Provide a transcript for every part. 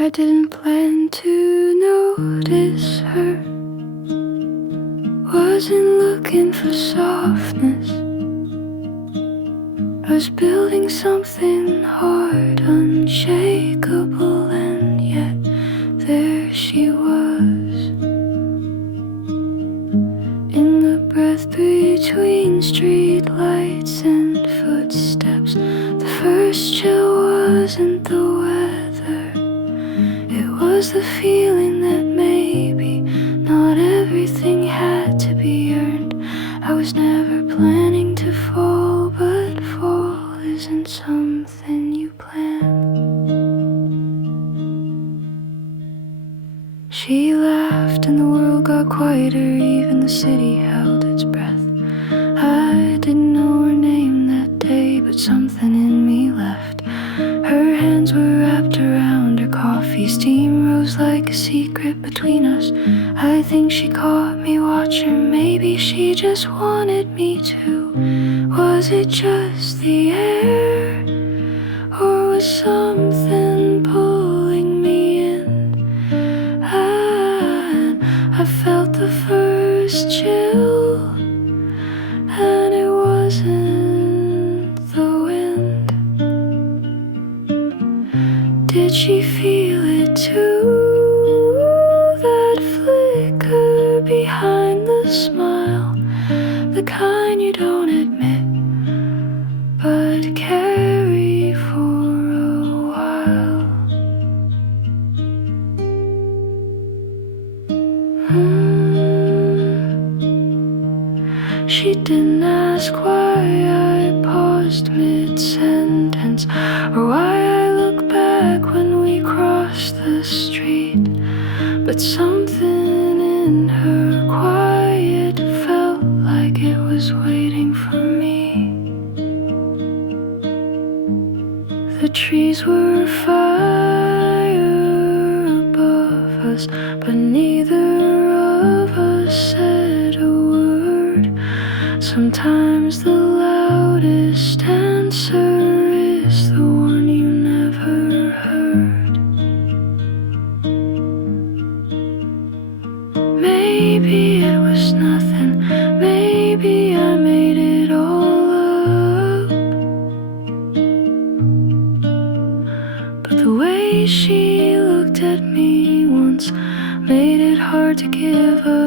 I didn't plan to notice her. Wasn't looking for softness. I was building something hard, unshakable, and yet there she was. In the breath between street lights and footsteps, the first chill wasn't the weather. It was the feeling that maybe not everything had to be earned. I was never planning to fall, but fall isn't something you plan. She laughed and the world got quieter, even the city held its breath. I didn't know her name that day, but something in me left. Her hands were wrapped around her coffee, steam rose like a secret between us. I think she caught me watching, maybe she just wanted me to. Was it just the air, or was something pulling me in? I felt the first chill, and it wasn't the wind. Did she feel it too? That flicker behind the smile, the kind you don't admit, but carry for a while. She didn't ask why I paused mid-sentence, or why I looked back when we crossed the street. But something in her quiet felt like it was waiting for me. The trees were fire above us, but neither of us said a word. Sometimes the loudest answer is the one you never heard. Maybe it was nothing, maybe I made it all up. But the way she looked at me once made it hard to give up.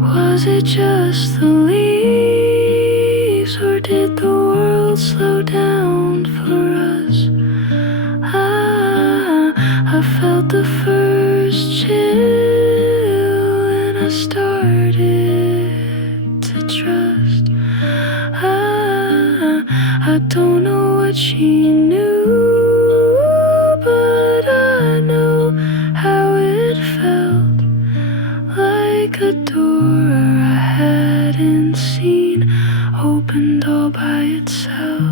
Was it just the leaves, or did the world slow down for us? I felt the first chill, and I started to trust. I don't know what she knew, but I know how it felt, like a door I hadn't seen opened all by itself.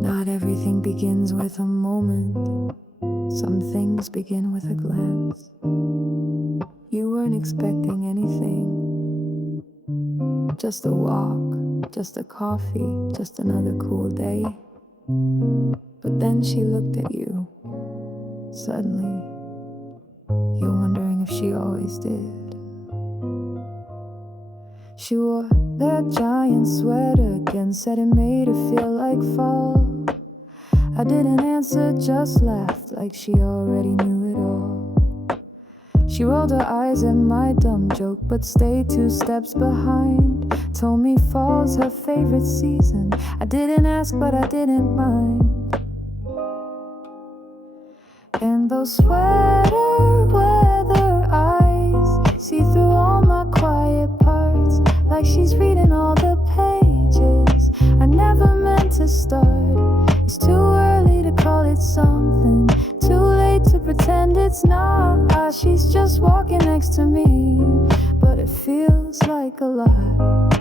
Not everything begins with a moment. Some things begin with a glance. You weren't expecting anything. Just a walk, just a coffee, just another cool day. But then she looked at you. Suddenly, you're wondering if she always did. She wore that giant sweater again, said it made her feel like fall. I didn't answer, just laughed like she already knew it all. She rolled her eyes at my dumb joke, but stayed 2 steps behind. Told me fall's her favorite season. I didn't ask, but I didn't mind. And those sweater weather eyes see through all my quiet parts, like she's reading all the pages I never meant to start. It's too early to call it something, too late to pretend it's not. She's just walking next to me, but it feels like a lot.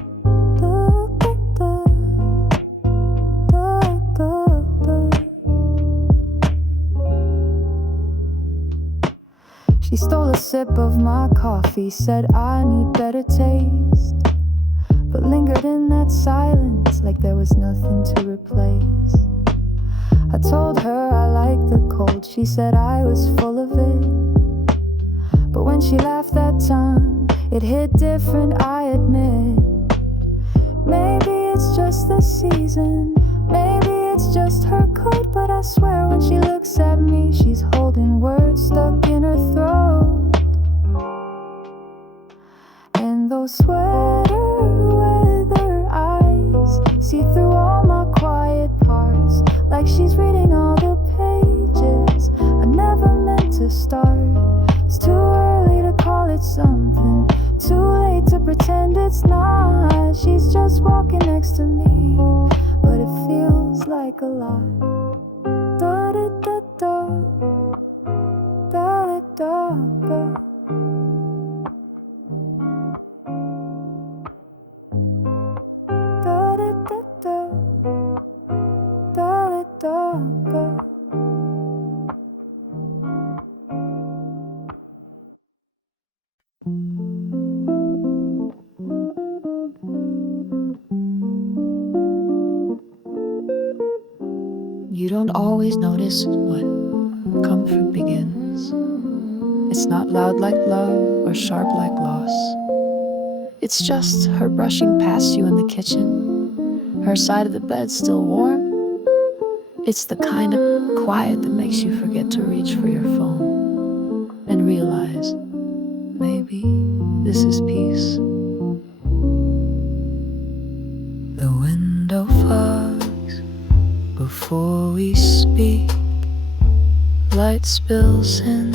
She stole a sip of my coffee, said I need better taste, but lingered in that silence like there was nothing to replace. I told her I liked the cold, she said I was full of it, but when she laughed that time, it hit different, I admit. Maybe it's just the season, maybe it's just her coat, but I swear when she looks at me, she's holding words stuck in her throat. And those sweater weather eyes see through all my quiet parts, like she's reading all the pages I never meant to start. It's too early to call it something, too late to pretend it's not. She's just walking next to me, but it feels like a lot. Da da da da, da da da. Da da da da, da da da. You don't always notice what comfort begins. It's not loud like love or sharp like loss. It's just her brushing past you in the kitchen, her side of the bed still warm. It's the kind of quiet that makes you forget to reach for your phone and realize maybe this is peace. The window fogs before we speak. Light spills in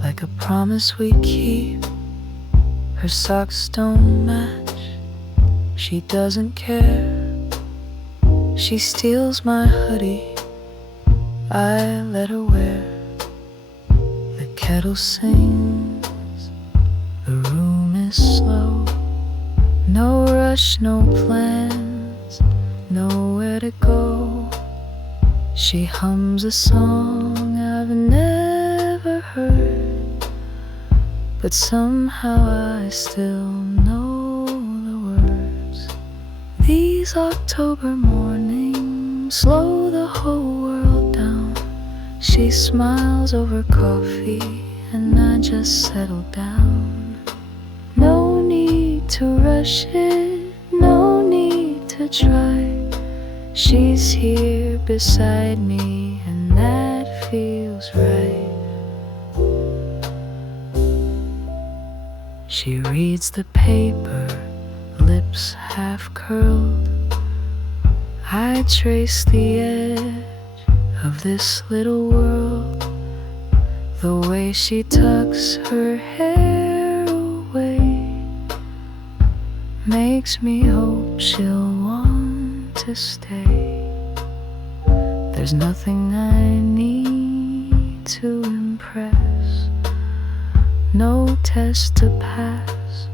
like a promise we keep. Her socks don't match, she doesn't care. She steals my hoodie, I let her wear. The kettle sings, the room is slow. No rush, no plans, nowhere to go. She hums a song I've never heard, but somehow I still know the words. These October mornings slow the whole world down. She smiles over coffee and I just settle down. No need to rush it, no need to try. She's here beside me and that feels right. She reads the paper, lips half curled. I trace the edge of this little world. The way she tucks her hair away makes me hope she'll want to stay. There's nothing I need to impress, no test to pass,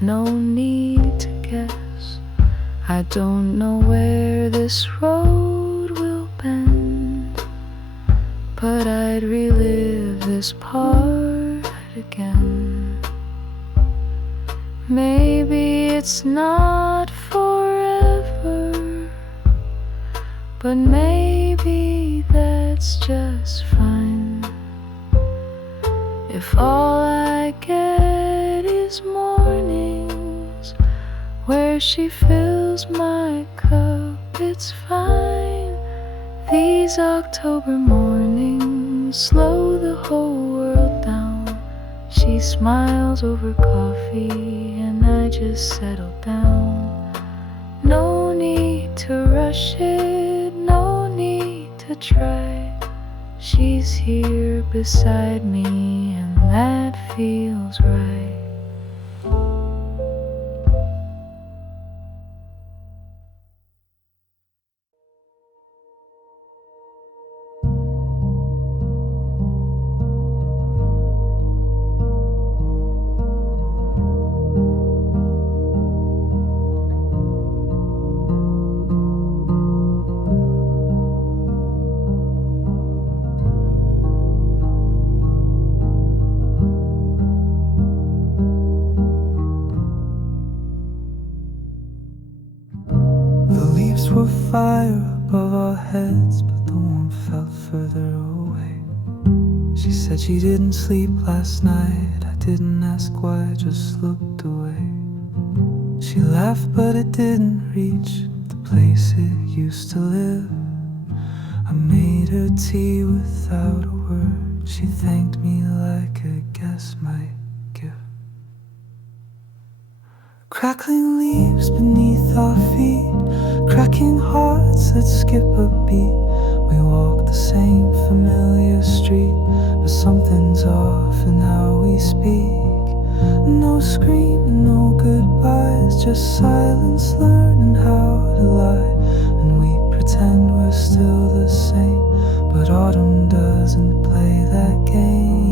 no need to guess. I don't know where this road will bend, but I'd relive this part again. Maybe it's not forever, but maybe that's just fine. If all I get is mornings where she fills my cup, it's fine. These October mornings slow the whole world down. She smiles over coffee and I just settle down. No need to rush it, no need to try. She's here beside me and that feels right. a fire above our heads, but the warmth felt further away. She said she didn't sleep last night. I didn't ask why, I just looked away. She laughed, but it didn't reach the place it used to live. I made her tea without a word. She thanked me like a guest might give. Crackling leaves beneath our feet, cracking hearts that skip a beat. We walk the same familiar street, but something's off in how we speak. No scream, no goodbyes, just silence, learning how to lie. And we pretend we're still the same, but autumn doesn't play that game.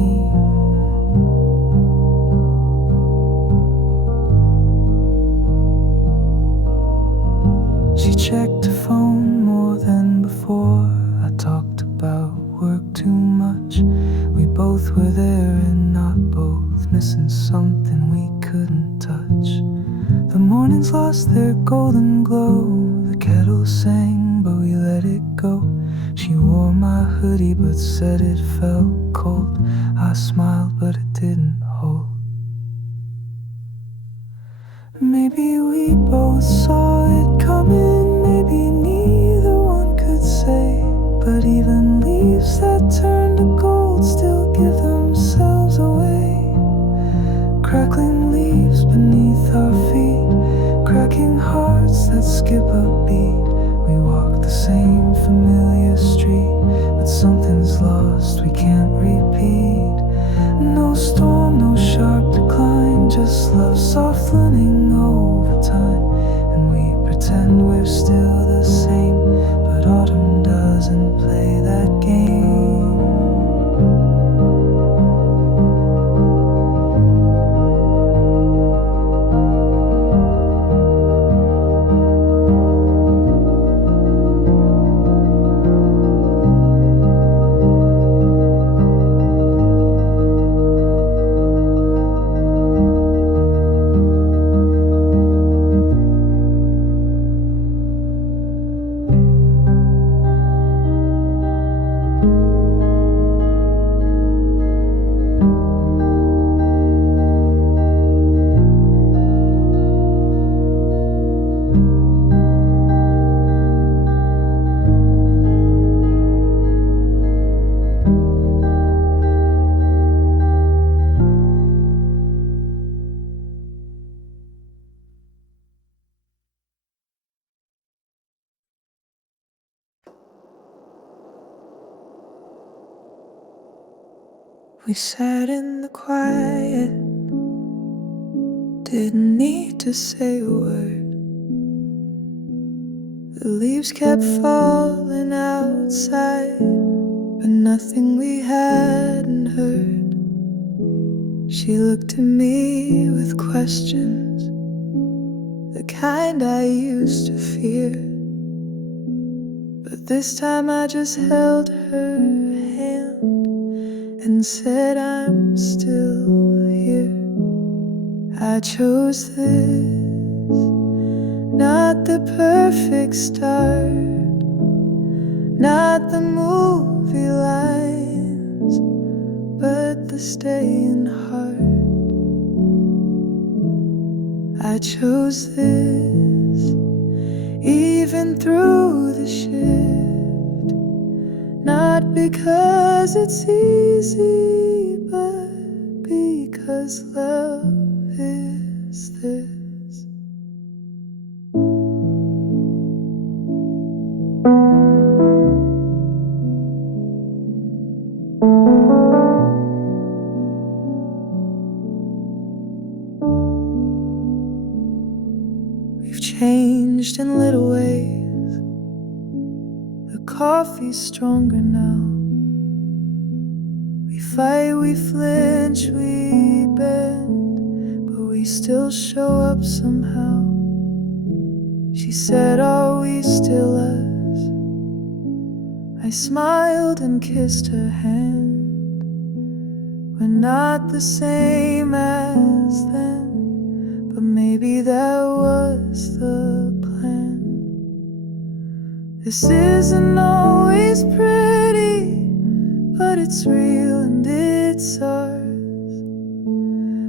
She checked her phone more than before. I talked about work too much. We both were there and not both, missing something we couldn't touch. The mornings lost their golden glow. The kettle sang, but we let it go. She wore my hoodie but said it felt cold. I smiled but it didn't hold. Maybe we both saw it coming, maybe neither one could say. But even leaves that turn to gold still give themselves away. Crackling leaves beneath our feet, cracking hearts that skip a beat. We walk the same familiar street, but something's lost we can't repeat. No storm, no sharp decline, just love soft learning over time. And we pretend we're still the same, but autumn doesn't play that game. We sat in the quiet, didn't need to say a word. The leaves kept falling outside, but nothing we hadn't heard. She looked at me with questions, the kind I used to fear. But this time I just held her hand and said, I'm still here. I chose this, not the perfect start, not the movie lines, but the staying heart. I chose this, even through the shift, not because it's easy, but because love is this. We've changed in little ways. The coffee's stronger now. We fight, we flinch, we bend, but we still show up somehow. She said, are we still us? I smiled and kissed her hand. We're not the same as then, but maybe that was the plan. This isn't always pretty, but it's real and it's ours.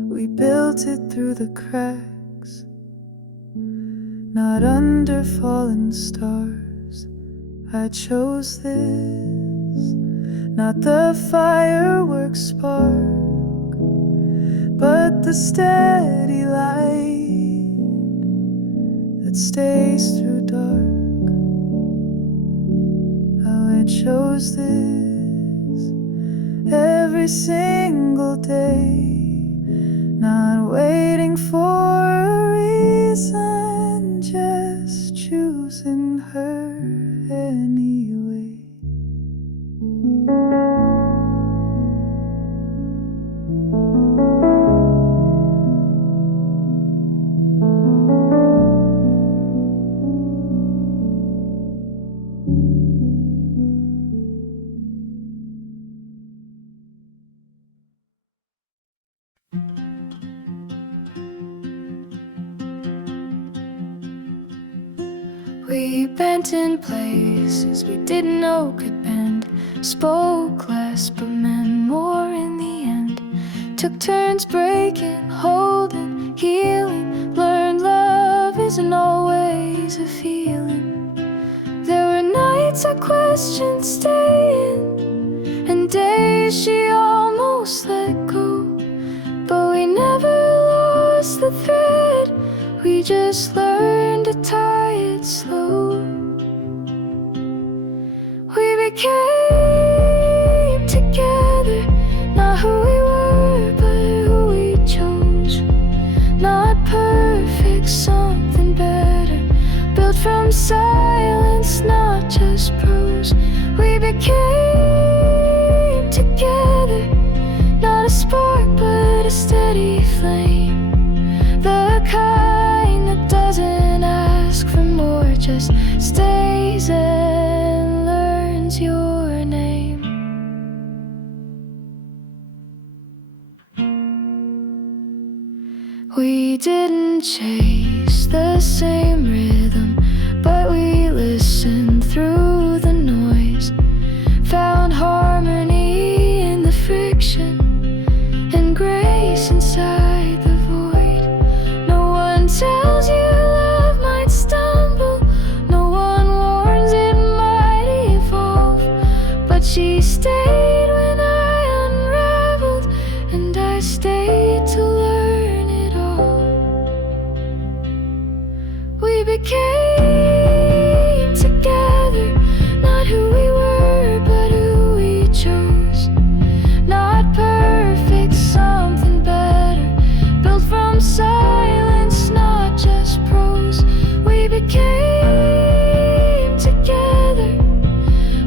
We built it through the cracks, not under fallen stars. I chose this, not the fireworks spark, but the steady light that stays through dark. Oh, I chose this every single day, not waiting for a reason, just choosing her anyway. We bent in places we didn't know could bend, spoke less but meant more in the end. Took turns breaking, holding, healing, learned love isn't always a feeling. There were nights I questioned staying, and days she almost let go, but we never lost the thread. We just learned to tie it slow. We became together, not who we were, but who we chose. Not perfect, something better, built from silence, not just prose. We became together, not a spark, but a steady flame. The kind that doesn't ask for more, just stays and learns your name. We didn't chase the same rhythm, but we listened through the noise, found harmony in the friction and grace inside the void. No one tells you love might stumble, no one warns it might evolve, but she stayed when I unraveled, and I stayed to learn it all. We became together, not who we were, but who we chose. Not perfect, something better, built from silence, not just prose. We became together,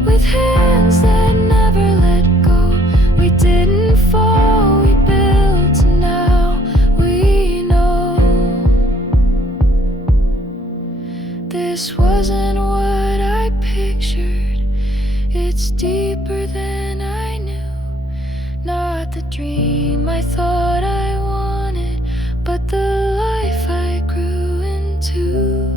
with hands that never let go. We didn't fall, we built, and now we know. This wasn't what I pictured, it's deeper than I knew. Not the dream I thought I wanted, but the life I grew into.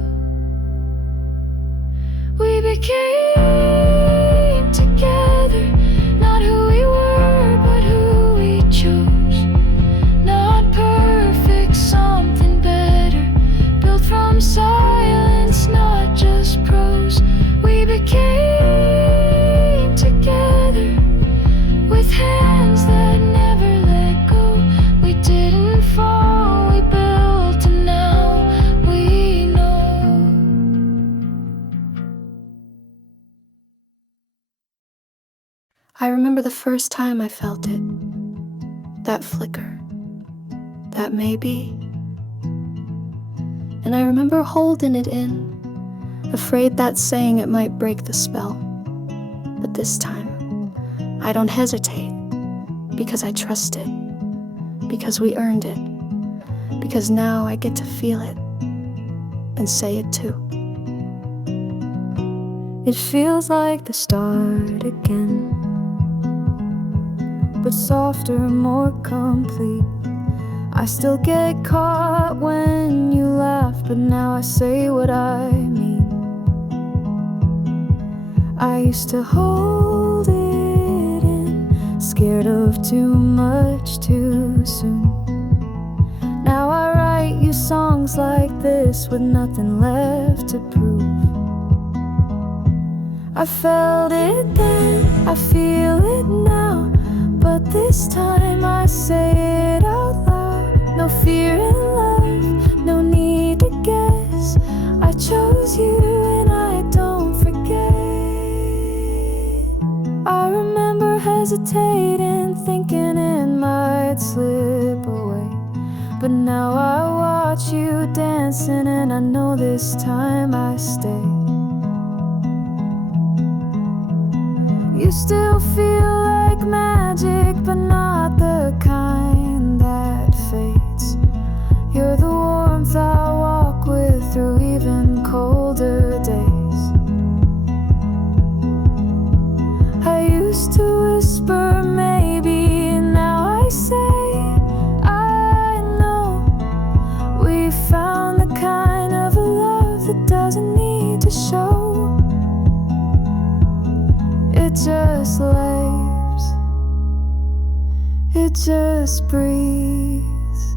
We became together, not who we were, but who we chose. Not perfect, something better, built from silence, not just prose. We became together, with hands that never let go. We didn't fall, we built, and now we know. I remember the first time I felt it, that flicker, that maybe. And I remember holding it in, afraid that saying it might break the spell. But this time, I don't hesitate, because I trust it, because we earned it, because now I get to feel it and say it too. It feels like the start again, but softer, more complete. I still get caught when you laugh, but now I say what I mean. I used to hold it in, scared of too much too soon. Now I write you songs like this with nothing left to prove. I felt it then, I feel it now, but this time I say it out loud. No fear in love, no need to guess. I chose you and I don't forget. I remember hesitating, thinking it might slip away, but now I watch you dancing and I know this time I stay. You still feel like magic, but not the kind that fades. You're the warmth I walk with through even colder days. I used to whisper maybe, now I say I know. We found the kind of a love that doesn't need to show. It just lives, it just breathes,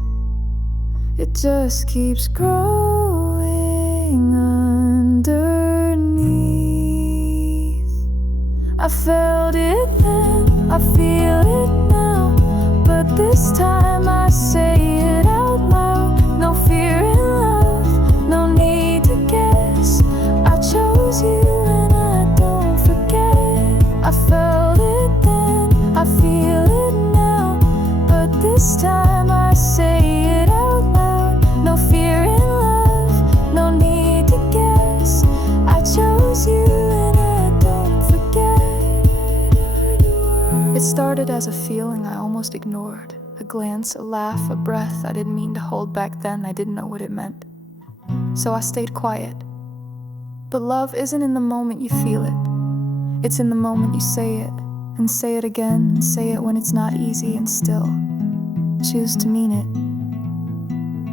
it just keeps growing underneath. I felt it then, I feel it now, but this time I say it out loud. No fear in love, no need to guess. I chose you and I don't forget. I felt it then, I feel it now, but this time I say it out loud. No fear in love, no need to guess. I chose you and I don't forget. It started as a feeling I almost ignored. A glance, a laugh, a breath I didn't mean to hold back then. I didn't know what it meant, so I stayed quiet. But love isn't in the moment you feel it. It's in the moment you say it, and say it again, and say it when it's not easy, and still choose to mean it.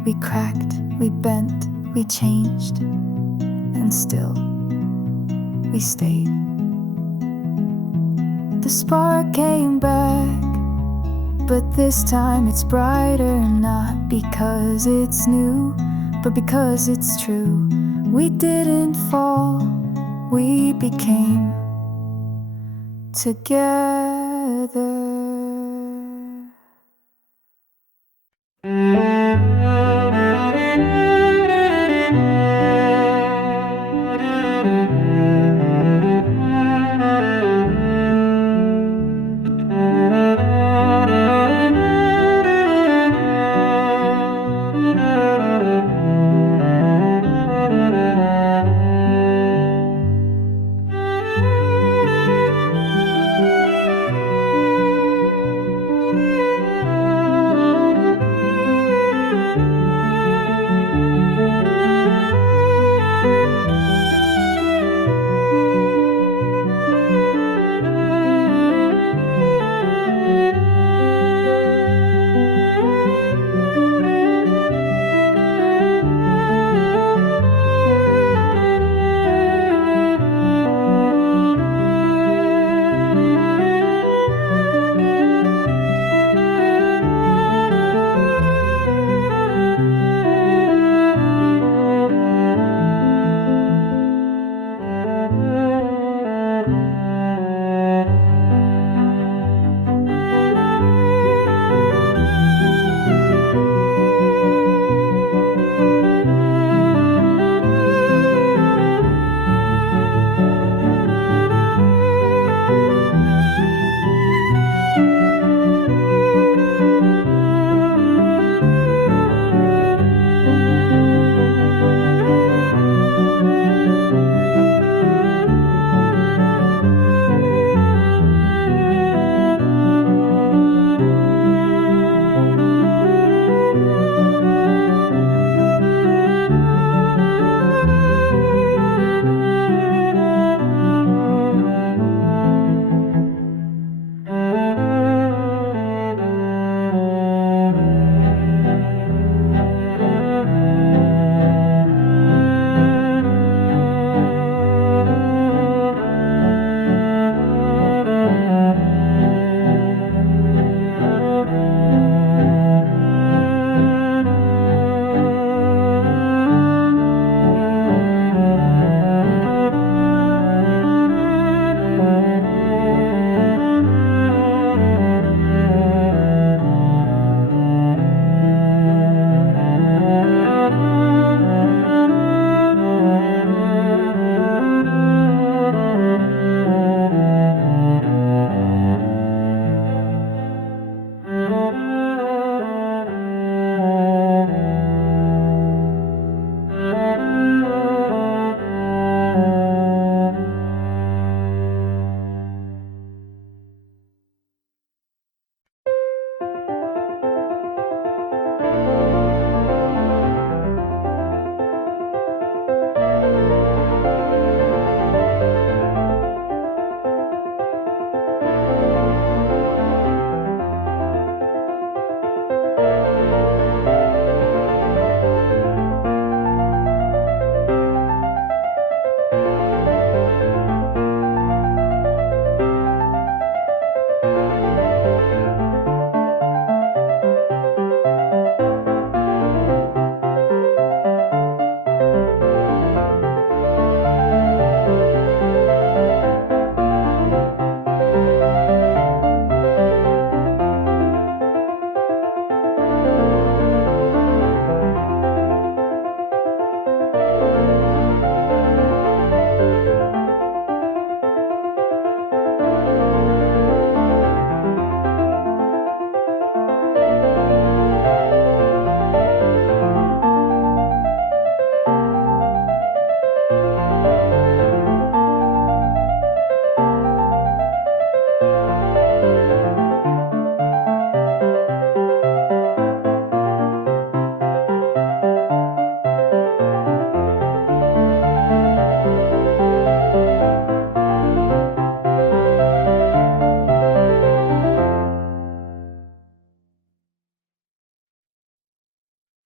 We cracked, we bent, we changed, and still we stayed. The spark came back, but this time it's brighter, not because it's new, but because it's true. We didn't fall, we became together.